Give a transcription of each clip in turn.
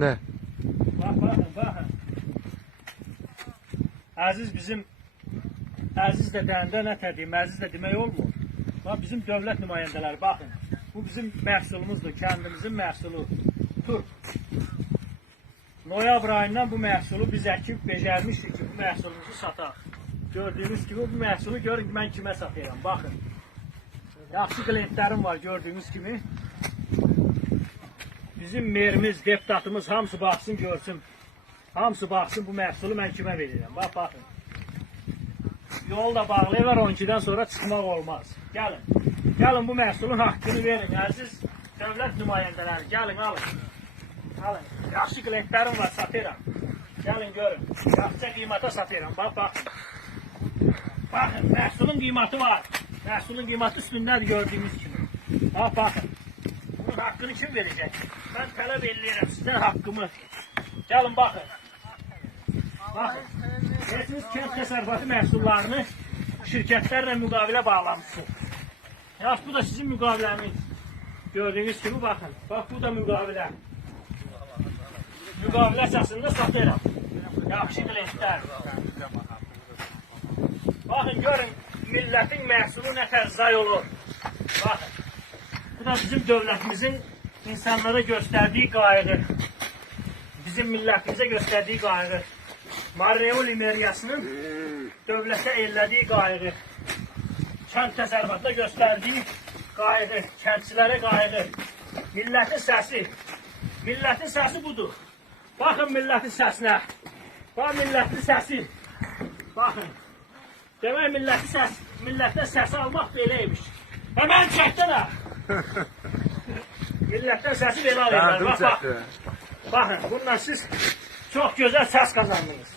içərisində. Bak bakın bakın. Aziz bizim Aziz de bende ne dediğim Aziz de demek olmuyor. Bak bizim devlet nümayendeleri bakın. Bu bizim məhsulumuzdur. Kendimizin məhsulu. Turp. Noyabr ayından bu məhsulu biz əkib becərmişik ki, bu məhsulumuzu sataq. Gördüğünüz gibi bu məhsulu görün ki, mən kimə satıram. Baxın. Yaxşı klientlərim var gördüğünüz kimi. Bizim merimiz, deputatımız hamısı baxsın, görsün. Hamısı baxsın bu məhsulu mən kimə verirəm. Bax, baxın. Yol da bağlayırlar 12-dən sonra çıxmaq olmaz. Gəlin. Gəlin bu məhsulun haqqını verin. Əziz dövlət nümayəndələri, gəlin alın. Alın. Yaxşı klientlərim var, satıram. Gəlin görün. Yaxşıca qiymata satıram. Bax, baxın. Baxın, məhsulun qiyməti var. Məhsulun qiyməti üstündədir gördüyünüz kimi. Bax, baxın. Haqqını kim verəcək? Mən tələb eləyirəm sizdən haqqımı. Gəlin baxın. Baxın. Siz kənd təsərrüfatı məhsullarını şirkətlərlə müqavilə bağlamışsınız. Yaxşı, bu da sizin müqaviləniz. Gördüyünüz kimi baxın. Bax, bu da müqavilə. Müqavilə əsasında satıram. Yaxşı klientlər. Baxın, görün, millətin məhsulu nə tərzay olur. Baxın. Bu da bizim dövlətimizin insanlara göstərdiyi qayğı. Bizim millətimizə göstərdiyi qayğı. Marreoli meriyasının dövlətə elədiyi qayğı. Kənd təsərrüfatına göstərdiyi qayğı. Kəndçilərə qayğı. Millətin səsi. Millətin səsi budur. Baxın millətin səsinə. Bax millətin səsi. Baxın. Demək millətin səs, millətdən səsi almaq beləymiş. Həmən çəkdənə. Millətdən səsi belə alırlar. Bax, bax. Bakın bundan siz çok güzel ses kazandınız.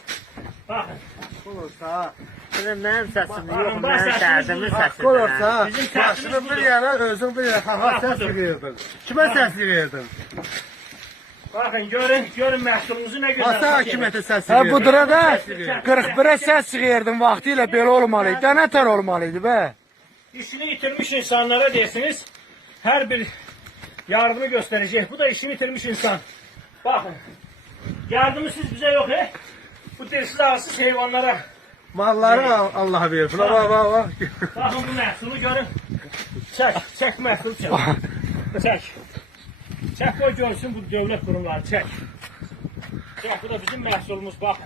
Bakın. olursa, Bizim mənim səsim Baxın, yox, mənim var. səsidir. Olursa, başını bir yana, özün bir yana, ha Bax, səs verdin. Kimə səs verdin? Bakın görün, görün məhsulunuzu ne güzel. Hasa satıyor. hakimiyyətə səs Hə verdin. budura da 41-ə səs çıxırdın vaxtı ilə belə olmalı idi. Nə tər olmalı idi bə? İşini yitirmiş insanlara dersiniz, her bir yardımı gösterecek. Bu da işini yitirmiş insan. Bakın, yardımı siz bize yok he. Bu dirsiz ağızsız hayvanlara. Malları al- Allah versin. Bak bak bak. Bakın bu məhsulu görün. Çək, çək məhsul çək. Çək. Çək qoy görsün bu dövlət qurumları, çək. Çək, bu da bizim məhsulumuz, baxın.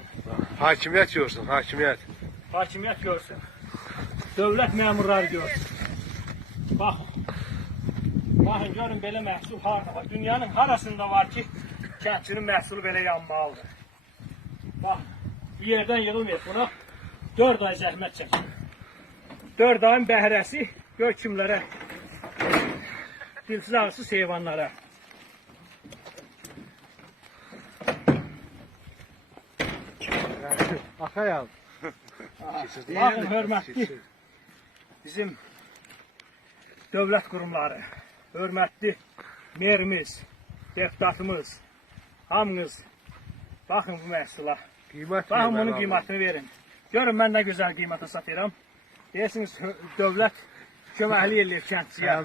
Hakimiyyət görsün, hakimiyyət. Hakimiyyət görsün. Dövlət məmurları görsün. Baxın. Baxın, görün belə məhsul har dünyanın harasında var ki, kəndçinin məhsulu belə yanmalıdır. Bax, bir yerdən yığılmayıb buna 4 ay zəhmət çəkir. 4 ayın bəhrəsi gör kimlərə, dilsiz ağızsız heyvanlara. Akayam. Baxın, hörmətli bizim dövlət qurumları, hörmətli merimiz, deputatımız, hamınız baxın bu məhsula. Qiymət Baxın bunun qiymətini verin. Görün mən nə gözəl qiymətə satıram. Deyirsiniz dövlət köməkli eləyir kəndçiyə.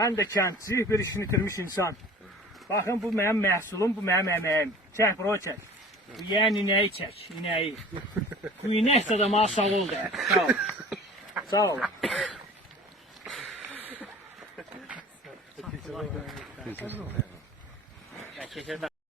Mən də kəndçi, bir işini itirmiş insan. Baxın bu mənim məhsulum, bu mənim əməyim. Çək bro çək. Bu yəyən inəyi çək, inəyi. Bu inəksə də mənə sağ ol də. Sağ ol. Sağ ol. 先生だ。